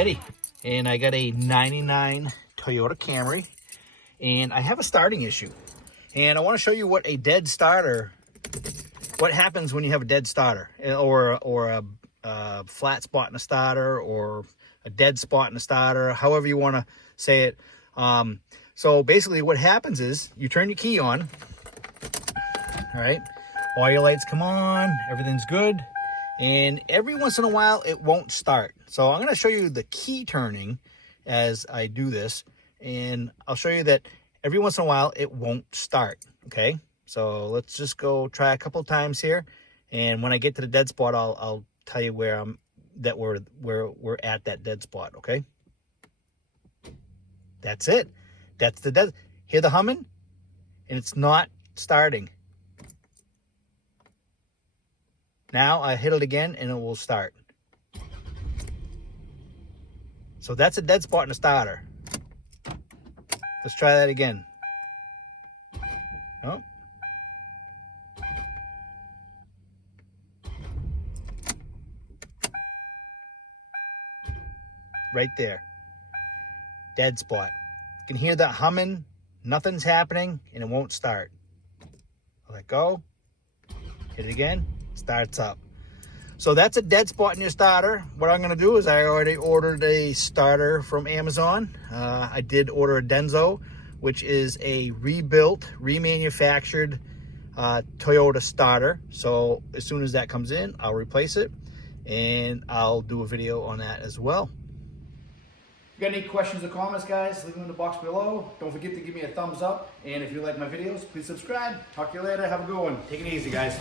Eddie, and I got a 99 Toyota Camry, and I have a starting issue. And I want to show you what a dead starter, what happens when you have a dead starter, or a flat spot in a starter, or a dead spot in a starter, however you want to say it. So basically what happens is you turn your key on, all right? All your lights come on, everything's good. And every once in a while, it won't start. So I'm going to show you the key turning as I do this. And I'll show you that every once in a while, it won't start, okay? So let's just go try a couple times here. And when I get to the dead spot, I'll tell you where we're at that dead spot, okay? That's it. That's the dead. Hear the humming? And it's not starting. Now I hit it again and it will start. So that's a dead spot in the starter. Let's try that again. Oh. Right there. Dead spot. You can hear that humming, nothing's happening, and it won't start. Let go. Hit it again. Starts up. So that's a dead spot in your starter. What I'm going to do is I already ordered a starter from Amazon. I did order a Denso, which is a rebuilt, remanufactured Toyota starter. So as soon as that comes in, I'll replace it, and I'll do a video on that as well. If you got any questions or comments, guys, leave them in the box below. Don't forget to give me a thumbs up, and if you like my videos, please subscribe. Talk to you later. Have a good one. Take it easy, guys.